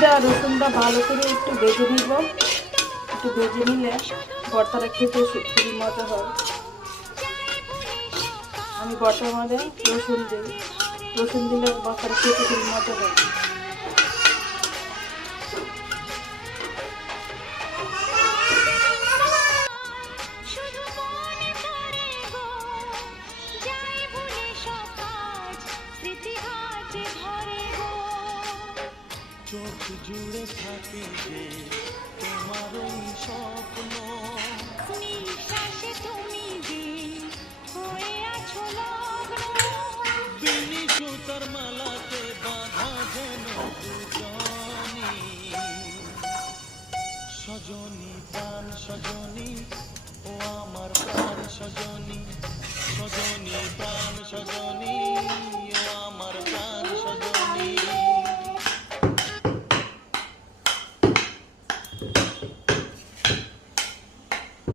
পেঁয়াজটা রসুনটা ভালো করে একটু ভেজে নিব। একটু ভেজে নিলে ভর্তাটা খেতে খুবই মজা হয়। আমি ভর্তার মধ্যে রসুন দিই, রসুন দিলে ভর্তাটা খেতে খুবই মজা হয়। চোখ জুড়ে থাকে যে তোমার ওই স্বপ্ন, নিঃশ্বাসে তুমি যে হয়ে আছো লগ্ন, বিনি সুতার মালাতে বাঁধা যেন দুজনী, সজনী প্রাণ সজনী ও আমার প্রাণ সজনী, সজনী প্রাণ সজনী ও আমার প্রাণ সজনী।